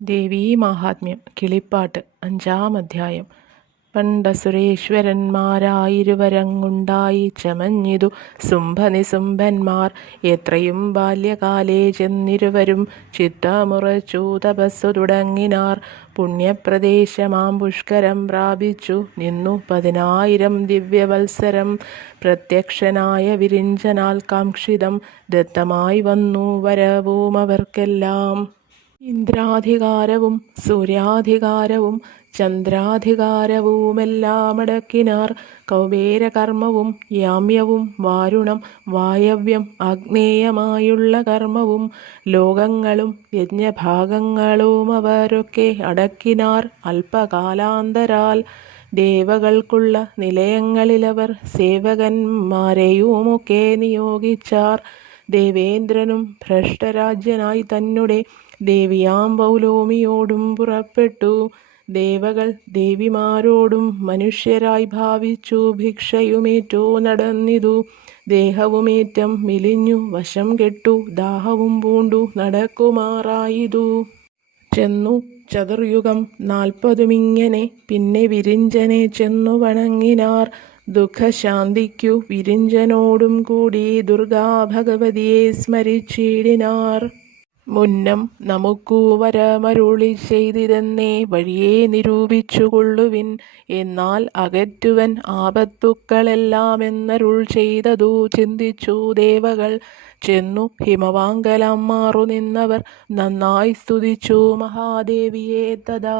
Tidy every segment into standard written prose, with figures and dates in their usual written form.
ദേവീ മാഹാത്മ്യം കിളിപ്പാട്ട് 5-ാം അധ്യായം. പണ്ടസുരേശ്വരന്മാരായിരുവരങ്ങുണ്ടായി ചമഞ്ഞിതു സുംഭനിസുംഭന്മാർ. എത്രയും ബാല്യകാലേ ചെന്നിരുവരും ചിത്തമുറച്ചു തപസ്സു തുടങ്ങിനാർ. പുണ്യപ്രദേശമാം പുഷ്കരം പ്രാപിച്ചു നിന്നു 10,000 ദിവ്യവത്സരം. പ്രത്യക്ഷനായ വിരിഞ്ചനാൽ കാക്ഷിതം ദത്തമായി വന്നു വരവുമവർക്കെല്ലാം. ഇന്ദ്രാധികാരവും സൂര്യാധികാരവും ചന്ദ്രാധികാരവുമെല്ലാമടക്കിനാർ. കൗബേരകർമ്മവും യാമ്യവും വാരുണം വായവ്യം ആഗ്നേയമായുള്ള കർമ്മവും ലോകങ്ങളും യജ്ഞഭാഗങ്ങളും അവരൊക്കെ അടക്കിനാർ. അല്പകാലാന്തരാൽ ദേവകൾക്കുള്ള നിലയങ്ങളിലവർ സേവകന്മാരെയുമൊക്കെ നിയോഗിച്ചാർ. ദേവേന്ദ്രനും ഭ്രഷ്ടരാജ്യനായി തന്നെ ദേവിയാം പൗലോമിയോടും പുറപ്പെട്ടു. ദേവകൾ ദേവിമാരോടും മനുഷ്യരായി ഭാവിച്ചു ഭിക്ഷയുമേറ്റു നടന്നിതു. ദേഹവുമേറ്റം മെലിഞ്ഞു വശം കെട്ടു ദാഹവും പൂണ്ടു നടക്കുമാറായിതു. ചെന്നു ചതുർയുഗം 40 പിന്നെ വിരിഞ്ചനെ ചെന്നു വണങ്ങിനാർ. ദുഃഖശാന്തിക്കു വിരിഞ്ചനോടും കൂടി ദുർഗാ ഭഗവതിയെ സ്മരിച്ചിടിനാർ. മുന്നം നമുക്കു വരമരുളി ചെയ്തിതെന്നേ വഴിയെ നിരൂപിച്ചുകൊള്ളുവിൻ. എന്നാൽ അകറ്റുവൻ ആപത്തുക്കളെല്ലാമെന്നരുൾ ചെയ്തതു ചിന്തിച്ചു ദേവകൾ. ചെന്നു ഹിമവാങ്കലാം മാറു നിന്നവർ നന്നായി സ്തുതിച്ചു മഹാദേവിയെ തഥാ.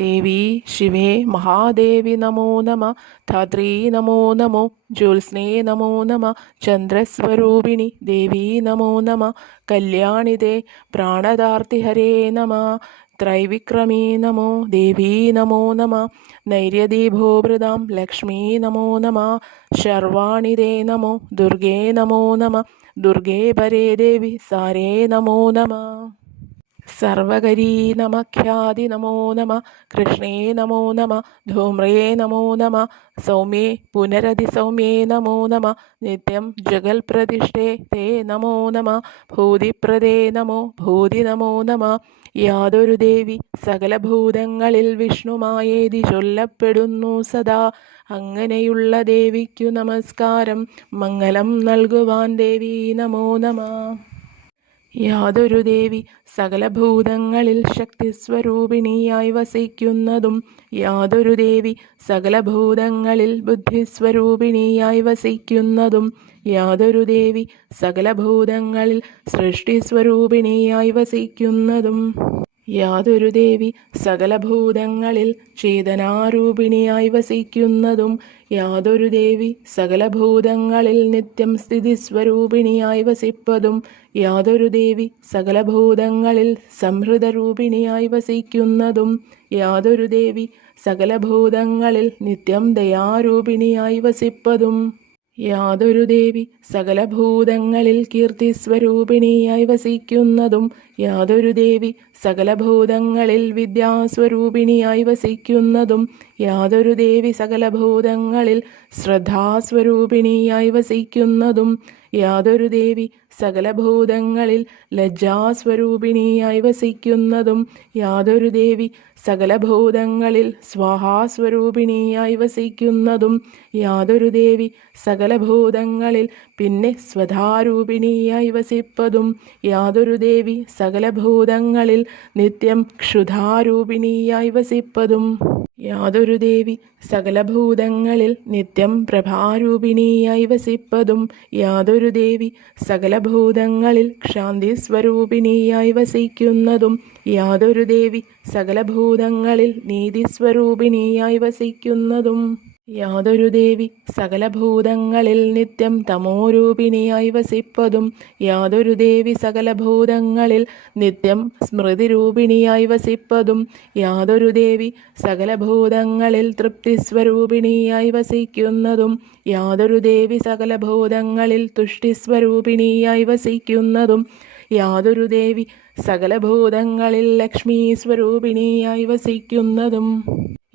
ദേവി ശിവേ മഹാദേവി നമോ നമ. ധാത്രീ നമോ നമോ. ജ്യോത്സ്നേ നമോ നമ. ചന്ദ്രസ്വരൂപിണി ദേവി നമോ നമ. കല്യാണിതേ പ്രാണദാർത്തിഹരേ നമ. ത്രൈവിക്രമീ നമോ ദേവീ നമോ നമ. നൈര്യദീഭോഭൃതാം ലക്ഷ്മീ നമോ നമ. ശർവാണിതേ നമോ ദുർഗേ നമോ നമ. ദുർഗേ പരേ ദേവി സാരേ നമോ നമ. സർവകരീ നമഖ്യാതി നമോ നമ. കൃഷ്ണേ നമോ നമ. ധൂമ്രേ നമോ നമ. സൗമ്യേ പുനരതിസൗമ്യേ നമോ നമ. നിത്യം ജഗൽപ്രതിഷ്ഠേ തേ നമോ നമ. ഭൂതിപ്രദേ നമോ ഭൂതി നമോ നമ. യാതൊരു ദേവി സകലഭൂതങ്ങളിൽ വിഷ്ണുമായേതി ചൊല്ലപ്പെടുന്നു സദാ. അങ്ങനെയുള്ള ദേവിക്കു നമസ്കാരം. മംഗളം നൽകുവാൻ ദേവി നമോ നമ. യാതൊരു ദേവി സകലഭൂതങ്ങളിൽ ശക്തിസ്വരൂപിണിയായി വസിക്കുന്നതും യാതൊരു ദേവി സകലഭൂതങ്ങളിൽ ബുദ്ധിസ്വരൂപിണിയായി വസിക്കുന്നതും യാതൊരു ദേവി സകലഭൂതങ്ങളിൽ സൃഷ്ടിസ്വരൂപിണിയായി വസിക്കുന്നതും യാതൊരു ദേവി സകലഭൂതങ്ങളിൽ ചേതനാരൂപിണിയായി വസിക്കുന്നതും യാതൊരു ദേവി സകലഭൂതങ്ങളിൽ നിത്യം സ്ഥിതിസ്വരൂപിണിയായി വസിപ്പതും യാതൊരു ദേവി സകലഭൂതങ്ങളിൽ സംഹൃതരൂപിണിയായി വസിക്കുന്നതും യാതൊരു ദേവി സകലഭൂതങ്ങളിൽ നിത്യം ദയാരൂപിണിയായി വസിപ്പതും യാതൊരു ദേവി സകലഭൂതങ്ങളിൽ കീർത്തിസ്വരൂപിണിയായി വസിക്കുന്നതും യാതൊരു ദേവി സകലഭൂതങ്ങളിൽ വിദ്യാസ്വരൂപിണിയായി വസിക്കുന്നതും യാതൊരു ദേവി സകലഭൂതങ്ങളിൽ ശ്രദ്ധാസ്വരൂപിണിയായി വസിക്കുന്നതും യാതൊരു ദേവി സകലഭൂതങ്ങളിൽ ലജ്ജാസ്വരൂപിണിയായി വസിക്കുന്നതും യാതൊരു ദേവി സകലഭൂതങ്ങളിൽ സ്വാഹാസ്വരൂപിണിയായി വസിക്കുന്നതും യാതൊരു ദേവി സകലഭൂതങ്ങളിൽ പിന്നെ സ്വധാരൂപിണിയായി വസിപ്പതും യാതൊരു ദേവി സകലഭൂതങ്ങളിൽ നിത്യം ക്ഷുധാരൂപിണിയായി വസിപ്പതും യാതൊരു ദേവി സകലഭൂതങ്ങളിൽ നിത്യം പ്രഭാരൂപിണിയായി വസിപ്പതും യാതൊരു ദേവി സകലഭൂതങ്ങളിൽ ക്ഷാന്തിസ്വരൂപിണിയായി വസിക്കുന്നതും യാതൊരു ദേവി സകലഭൂതങ്ങളിൽ നീതിസ്വരൂപിണിയായി വസിക്കുന്നതും യാതൊരു ദേവി സകലഭൂതങ്ങളിൽ നിത്യം തമോരൂപിണിയായി വസിപ്പതും യാതൊരു ദേവി സകലഭൂതങ്ങളിൽ നിത്യം സ്മൃതിരൂപിണിയായി വസിപ്പതും യാതൊരു ദേവി സകലഭൂതങ്ങളിൽ തൃപ്തിസ്വരൂപിണിയായി വസിക്കുന്നതും യാതൊരു ദേവി സകലഭൂതങ്ങളിൽ തുഷ്ടിസ്വരൂപിണിയായി വസിക്കുന്നതും യാതൊരു ദേവി സകലഭൂതങ്ങളിൽ ലക്ഷ്മീ സ്വരൂപിണിയായി വസിക്കുന്നതും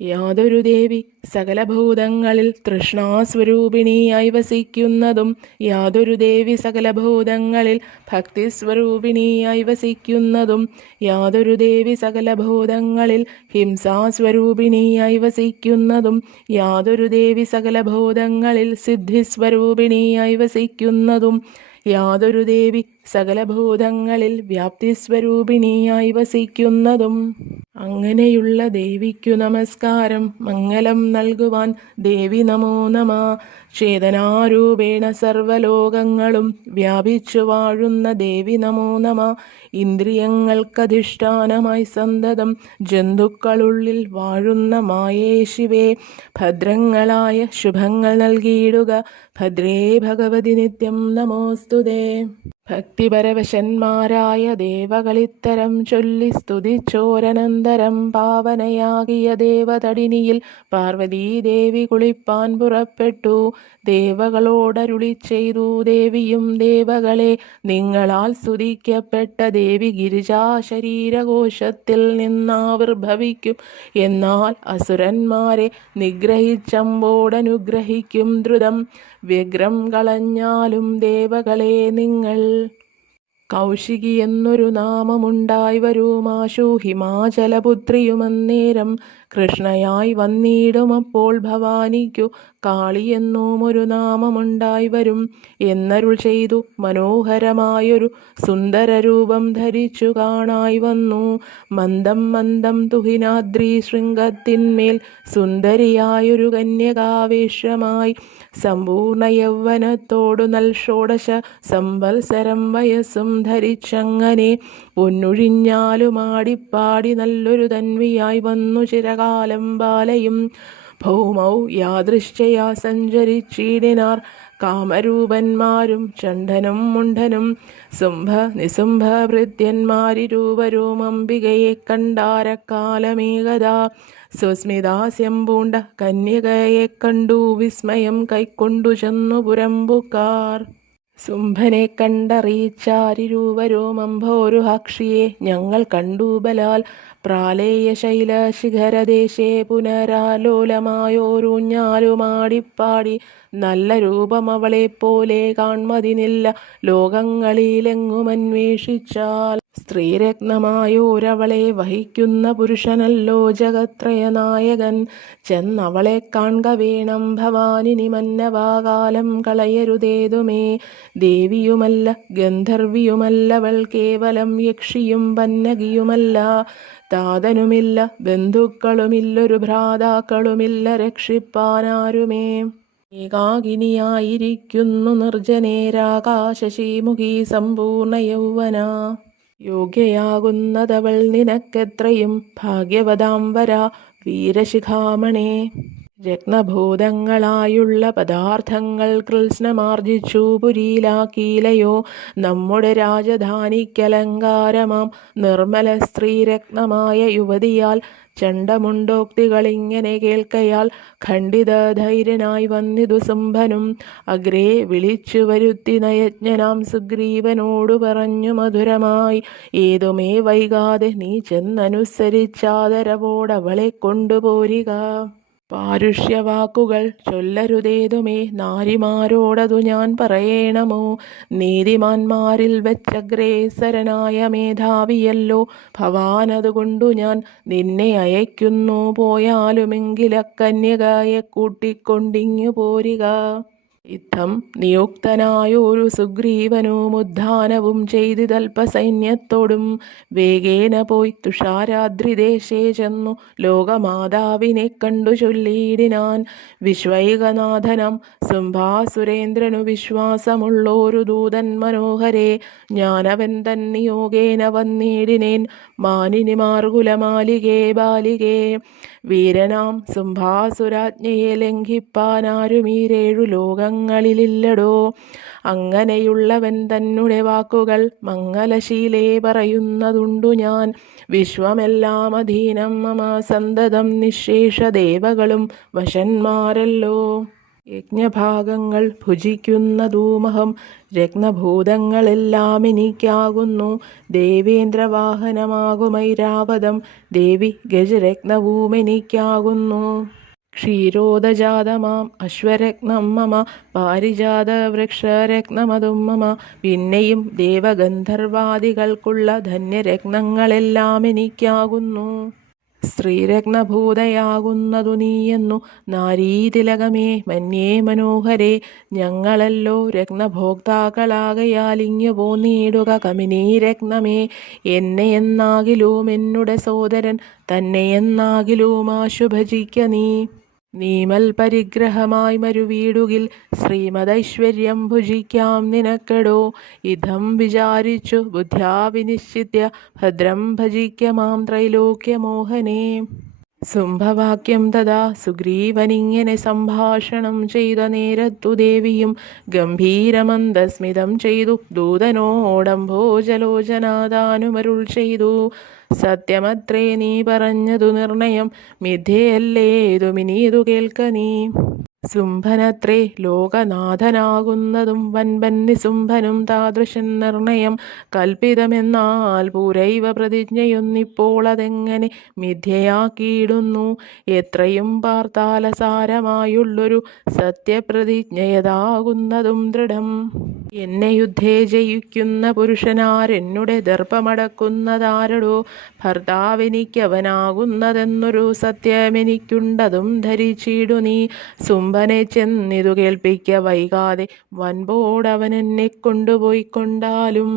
യാതൊരു ദേവി സകലഭൂതങ്ങളിൽ തൃഷ്ണാസ്വരൂപിണിയായി വസിക്കുന്നതും യാതൊരു ദേവി സകലഭൂതങ്ങളിൽ ഭക്തിസ്വരൂപിണിയായി വസിക്കുന്നതും യാതൊരു ദേവി സകലഭൂതങ്ങളിൽ ഹിംസാസ്വരൂപിണിയായി വസിക്കുന്നതും യാതൊരു ദേവി സകലഭൂതങ്ങളിൽ സിദ്ധിസ്വരൂപിണിയായി വസിക്കുന്നതും യാതൊരു ദേവി സകലഭൂതങ്ങളിൽ വ്യാപ്തിസ്വരൂപിണിയായി വസിക്കുന്നതും. അങ്ങനെയുള്ള ദേവിക്കു നമസ്കാരം. മംഗളം നൽകുവാൻ ദേവി നമോ നമ. ചേതനാരൂപേണ സർവലോകങ്ങളും വ്യാപിച്ചു വാഴുന്ന ദേവി നമോ നമ. ഇന്ദ്രിയങ്ങൾക്കധിഷ്ഠാനമായി സന്തതം ജന്തുക്കളുള്ളിൽ വാഴുന്ന മായേ ശിവേ, ഭദ്രങ്ങളായ ശുഭങ്ങൾ നൽകിയിടുക. ഭദ്രേ ഭഗവതി നിത്യം നമോസ്തുതേ. ഭക്തിപരവശന്മാരായ ദേവകളിത്തരം ചൊല്ലി സ്തുതിച്ചോരനന്തരം പാവനയാകിയ ദേവതടിനിയിൽ പാർവതീദേവി കുളിപ്പാൻ പുറപ്പെട്ടു. ദേവകളോടരുളി ചെയ്തു ദേവിയും ദേവകളെ, നിങ്ങളാൽ സ്തുതിക്കപ്പെട്ട ദേവി ഗിരിജാ ശരീരകോശത്തിൽ നിന്നാവിർഭവിക്കും. എന്നാൽ അസുരന്മാരെ നിഗ്രഹിച്ചമ്പോടനുഗ്രഹിക്കും ദ്രുതം. വ്യഗ്രം കളഞ്ഞാലും ദേവകളെ നിങ്ങൾ. കൗശികി എന്നൊരു നാമമുണ്ടായി വരുമാശു ഹിമാചലപുത്രിയുമന്നേരം കൃഷ്ണയായി വന്നിടുമപ്പോൾ ഭവാനിക്കു കാളി എന്നും ഒരു നാമമുണ്ടായി വരും എന്നരുൾ ചെയ്തു. മനോഹരമായൊരു സുന്ദരരൂപം ധരിച്ചു കാണായി വന്നു. മന്ദം മന്ദം തുഹിനാദ്രി ശൃംഗത്തിന്മേൽ സുന്ദരിയായൊരു കന്യകാവേശമായി സമ്പൂർണ്ണ യൗവനത്തോടു ഷോഡശ സംവത്സരം വയസ്സും ധരിച്ചങ്ങനെ പൊന്നൊഴിഞ്ഞാലും ആടിപ്പാടി നല്ലൊരു തന്വിയായി വന്നു ചിരകാലം ബാലയും. ഭൗമൗ യാദൃശ്ചയാ സഞ്ചരിച്ചിടിനാർ കാമരൂപന്മാരും ചണ്ഡനും മുണ്ഡനും ശുംഭ നിശുംഭ ഭൃത്യന്മാരിരുവരും അംബികയെ കണ്ടാരക്കാലമേകഥാ. സുസ്മിതാസ്യം പൂണ്ട കന്യകയെ കണ്ടു വിസ്മയം കൈക്കൊണ്ടു ചെന്നു പുരമ്പുക്കാർ. ശുംഭനെ കണ്ടറിയിച്ചാരിരുവരും അംഭോരുഹാക്ഷിയെ ഞങ്ങൾ കണ്ടു ബലാൽ. പ്രാലേയ ശൈലശിഖരദേശേ പുനരാലോലമായോരൂഞ്ഞാലുമാടിപ്പാടി നല്ല രൂപം അവളെപ്പോലെ കാൺമതിനില്ല ലോകങ്ങളിലെങ്ങുമന്വേഷിച്ചാൽ. സ്ത്രീരത്നമായോരവളെ വഹിക്കുന്ന പുരുഷനല്ലോ ജഗത്രയനായകൻ. ചെന്നവളെ കാൺക വേണം ഭവാനിനി മന്നവാകാലം കളയരുതേതുമേ. ദേവിയുമല്ല ഗന്ധർവിയുമല്ലവൾ, കേവലം യക്ഷിയും പന്നകിയുമല്ല. താതനുമില്ല ബന്ധുക്കളുമില്ലൊരു ഭ്രാതാക്കളുമില്ല രക്ഷിപ്പാനാരുമേ. ഏകാകിനിയായിരിക്കുന്നു നിർജ്ജനേരാകാശശീമുഖി സമ്പൂർണ്ണ യൗവന. യോഗ്യയാകുന്നതവൾ നിനക്കെത്രയും ഭാഗ്യവതാം വര വീരശിഖാമണേ. രത്നഭൂതങ്ങളായുള്ള പദാർത്ഥങ്ങൾ കൃത്സ്നമാർജിച്ചു പുരിയിലാക്കീലയോ. നമ്മുടെ രാജധാനിക്കലങ്കാരമാം നിർമ്മല സ്ത്രീരത്നമായ യുവതിയാൽ ചണ്ഡമുണ്ടോക്തികളിങ്ങനെ കേൾക്കയാൽ ഖണ്ഡിതധൈര്യനായി വന്നിതു ശുംഭനും. അഗ്രേ വിളിച്ചു വരുത്തി നയജ്ഞനാം സുഗ്രീവനോടു പറഞ്ഞു മധുരമായി, ഏതുമേ വൈകാതെ നീ ചെന്നനുസരിച്ചാദരവോടവളെ കൊണ്ടുപോരിക. പാരുഷ്യവാക്കുകൾ ചൊല്ലരുതേതുമേ, നാരിമാരോടതു ഞാൻ പറയണമോ. നീതിമാന്മാരിൽ വെച്ചഗ്രേസരനായ മേധാവിയല്ലോ ഭവാനതുകൊണ്ടു ഞാൻ നിന്നെ അയക്കുന്നു. പോയാലുമെങ്കിലക്കന്യകയെ കൂട്ടിക്കൊണ്ടിങ്ങു പോരിക. യുദ്ധം നിയുക്തനായൊരു സുഗ്രീവനും ഉദ്ധാനവും ചെയ്തിതൽപസൈന്യത്തോടും വേഗേന പോയി തുഷാരാദ്രിദേശേ ചെന്നു ലോകമാതാവിനെ കണ്ടു ചൊല്ലിയിടിനാൻ. വിശ്വൈകനാഥനം ശുംഭാസുരേന്ദ്രനു വിശ്വാസമുള്ളോരു ദൂതൻ മനോഹരേ, ഞാനവൻ തന്നിയോഗേന വന്നിടിനേൻ മാനിനിമാർകുലമാലികേ ബാലികേ. വീരനാം ശുംഭാസുരാജ്ഞയെ ലംഘിപ്പാനാരുമീരേഴു ലോകങ്ങളിലില്ലടോ. അങ്ങനെയുള്ളവൻ തന്നെ വാക്കുകൾ മംഗലശീലേ പറയുന്നതുണ്ടു ഞാൻ. വിശ്വമെല്ലാം അധീനം മമ സന്തതം നിശേഷ ദേവകളും വശന്മാരല്ലോ. യജ്ഞഭാഗങ്ങൾ ഭുജിക്കുന്നതൂമഹം, രത്നഭൂതങ്ങളെല്ലാം എനിക്കാകുന്നു. ദേവേന്ദ്രവാഹനമാകുമൈരാവതം, ദേവി ഗജരത്നവുമെനിക്കാകുന്നു. ക്ഷീരോദജാതമാം അശ്വരത്നം മമ, പാരിജാതവൃക്ഷരത്നമതും മമ. പിന്നെയും ദേവഗന്ധർവാദികൾക്കുള്ള ധന്യരത്നങ്ങളെല്ലാം എനിക്കാകുന്നു. സ്ത്രീരത്നഭൂതയാകുന്നതു നീയെന്നു നാരീതിലകമേ മന്യേ മനോഹരേ. ഞങ്ങളല്ലോ രത്നഭോക്താക്കളാകയാലിങ്ങു പോന്നിടുക കമിനീരത്നമേ. എന്നെയെന്നാകിലും എന്നുടെ സോദരൻ തന്നെയെന്നാകിലും ആശുഭജിക്ക നീ. നീമൽ പരിഗ്രഹമായി മരുവീടുകിൽ ശ്രീമദൈശ്വര്യം ഭുജിക്കാം നിനക്കെടോ. ഇതം വിചാരിച്ചു ബുദ്ധ്യാ വിനിശ്ചിത്യ ഭദ്രം ഭജിക്ക മാം ത്രൈലോക്യമോഹനേ. ശുംഭവാക്യം തഥാ സുഗ്രീവനിങ്ങനെ സംഭാഷണം ചെയ്ത നേരത്തു ദേവിയും ഗംഭീരമന്ദസ്മിതം ചെയ്തു ദൂതനോടംഭോജലോചനാദാനുമരുൾ ചെയ്തു. സത്യമത്രേ നീ പറഞ്ഞതു നിർണയം, മിഥ്യയല്ലേതുമിനീതു കേൾക്ക നീ. ശുംഭനത്രേ ലോകനാഥനാകുന്നതും വൻപൻ നിശുംഭനും താദൃശൻ നിർണയം കൽപ്പിതമെന്നാൽ പൂരൈവ പ്രതിജ്ഞയൊന്നിപ്പോൾ അതെങ്ങനെ മിഥ്യയാക്കിയിടുന്നു. എത്രയും പാർത്താലസാരമായുള്ളൊരു സത്യപ്രതിജ്ഞയതാകുന്നതും ദൃഢം. എന്നെ യുദ്ധേ ജയിക്കുന്ന പുരുഷനാരെന്നുടെ ദർപ്പമടക്കുന്നതാരടോ. ഭർത്താവെനിക്കവനാകുന്നതെന്നൊരു സത്യമെനിക്കുണ്ടതും ധരിച്ചിടു നീ. ശുംഭനെ ചെന്നിതു കേൾപ്പിക്ക വൈകാതെ, വൻപോടവനെന്നെ കൊണ്ടുപോയിക്കൊണ്ടാലും.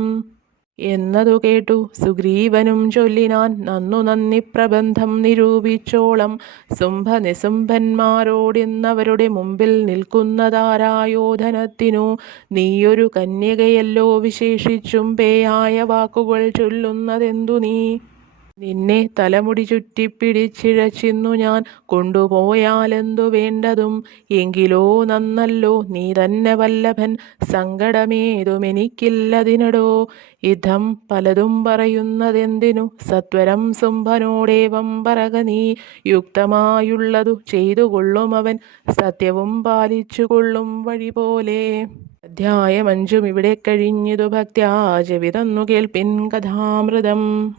എന്നതു കേട്ടു സുഗ്രീവനും ചൊല്ലിനാൻ, നന്നു നന്ദി പ്രബന്ധം നിരൂപിച്ചോളം. ശുംഭനിശുംഭന്മാരോടിന്നവരുടെ മുമ്പിൽ നിൽക്കുന്നതാരായോധനത്തിനു. നീയൊരു കന്യകയല്ലോ, വിശേഷിച്ചും പേയായ വാക്കുകൾ ചൊല്ലുന്നതെന്തു നീ. നിന്നെ തലമുടി ചുറ്റിപ്പിടിച്ചിഴച്ചിന്നു ഞാൻ കൊണ്ടുപോയാലെന്തു വേണ്ടതും. എങ്കിലോ നന്നല്ലോ, നീ തന്നെ വല്ലഭൻ, സങ്കടമേതുമെനിക്കില്ലതിനടോ. ഇതം പലതും പറയുന്നതെന്തിനു, സത്വരം ശുംഭനോടേവം പറക നീ. യുക്തമായുള്ളതു ചെയ്തുകൊള്ളുമവൻ, സത്യവും പാലിച്ചുകൊള്ളും വഴിപോലെ. അധ്യായം 5 ഇവിടെ കഴിഞ്ഞിതു. ഭക്ത്യാ ചെവിതന്നു കേൾപ്പിൻ കഥാമൃതം.